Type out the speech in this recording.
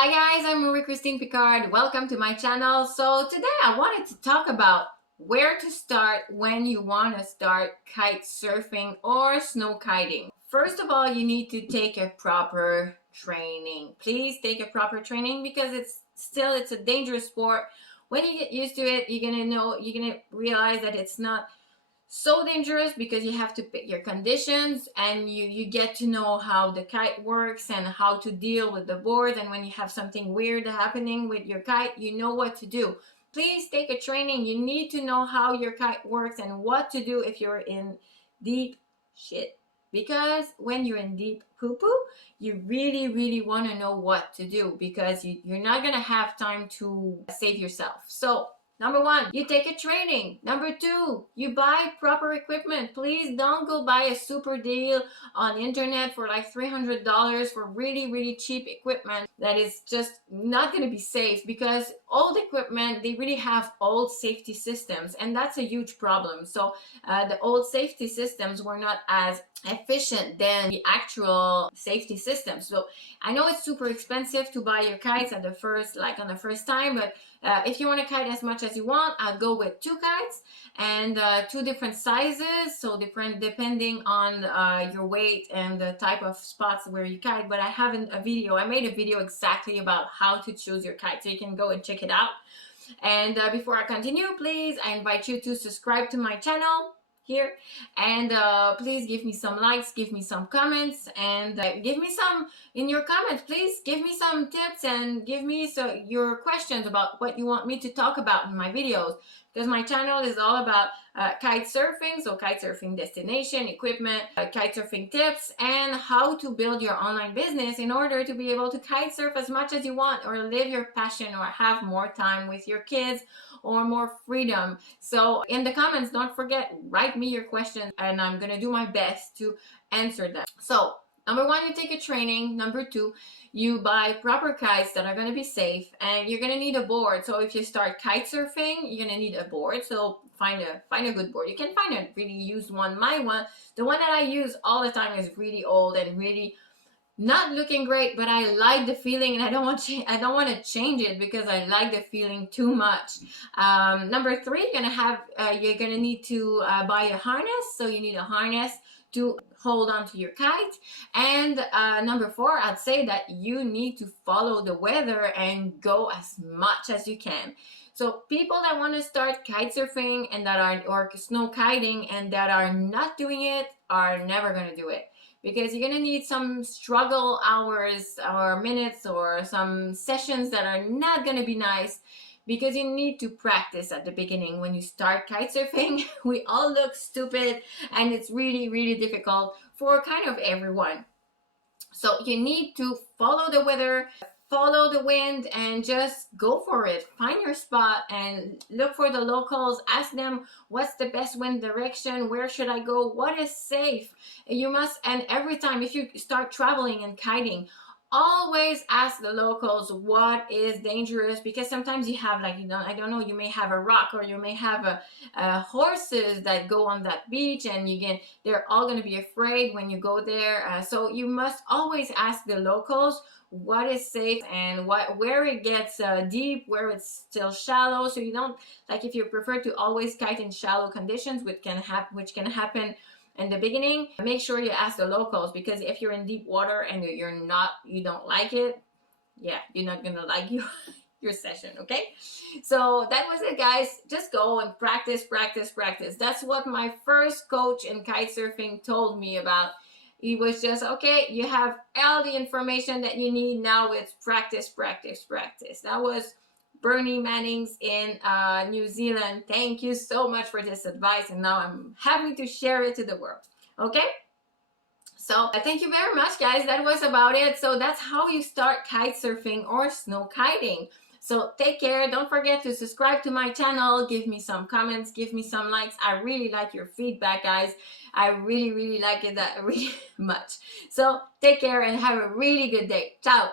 Hi guys, I'm Marie-Christine Picard. Welcome to my channel. So today I wanted to talk about where to start when you want to start kite surfing or snow kiting. First of all, you need to take a proper training. Please take a proper training because it's a dangerous sport. When you get used to it, you're gonna realize that it's not so dangerous because you have to pick your conditions and you get to know how the kite works and how to deal with the board, and when you have something weird happening with your kite, you know what to do. Please take a training. You need to know how your kite works and what to do if you're in deep shit, because when you're in deep poo-poo, you really want to know what to do because you're not gonna have time to save yourself. So number one, you take a training. Number two, you buy proper equipment. Please don't go buy a super deal on the internet for like $300 for really cheap equipment that is just not going to be safe, because old equipment, they really have old safety systems, and that's a huge problem. So the old safety systems were not as efficient than the actual safety system. So I know it's super expensive to buy your kites at the first, like on the first time, but if you want to kite as much as you want, I'll go with two kites and two different sizes, so different depending on your weight and the type of spots where you kite. But I made a video exactly about how to choose your kite, so you can go and check it out. And before I continue, please, I invite you to subscribe to my channel here, and please give me some likes, give me some comments, and give me some in your comments. Please give me some tips and give me your questions about what you want me to talk about in my videos, because my channel is all about kite surfing, so kite surfing destination, equipment, kite surfing tips, and how to build your online business in order to be able to kite surf as much as you want, or live your passion, or have more time with your kids, or more freedom. So in the comments, don't forget, write me your questions and I'm gonna do my best to answer them. So number one, you take a training. Number two, you buy proper kites that are going to be safe, and you're going to need a board. So if you start kite surfing, you're going to need a board. So find a good board. You can find a really used one. The one that I use all the time is really old and really not looking great, but I like the feeling, and I don't want to change it because I like the feeling too much. Number three, you're gonna need to buy a harness. So you need a harness to hold on to your kite. And number four, I'd say that you need to follow the weather and go as much as you can. So people that want to start kite surfing and or snow kiting and that are not doing it are never going to do it, because you're going to need some struggle hours or minutes or some sessions that are not going to be nice, because you need to practice at the beginning. When you start kite surfing, we all look stupid, and it's really difficult for kind of everyone. So you need to follow the weather, follow the wind, and just go for it. Find your spot and look for the locals. Ask them what's the best wind direction, where should I go, what is safe. And every time if you start traveling and kiting, always ask the locals what is dangerous, because sometimes you have, like, I don't know, you may have a rock, or you may have horses that go on that beach, and they're all going to be afraid when you go there. So you must always ask the locals what is safe and where it gets deep, where it's still shallow. So you don't, like, if you prefer to always kite in shallow conditions, which can happen in the beginning, make sure you ask the locals, because if you're in deep water and you don't like it, yeah, you're not gonna like your session. Okay, so that was it, guys. Just go and practice. That's what my first coach in kite surfing told me about. He was just, okay, you have all the information that you need, now it's practice. That was Bernie Mannings in New Zealand. Thank you so much for this advice, and now I'm happy to share it to the world. Okay, so thank you very much, guys. That was about it. So that's how you start kite surfing or snow kiting. So take care. Don't forget to subscribe to my channel. Give me some comments, give me some likes. I really like your feedback, guys. I really like it that really much. So take care and have a really good day. Ciao.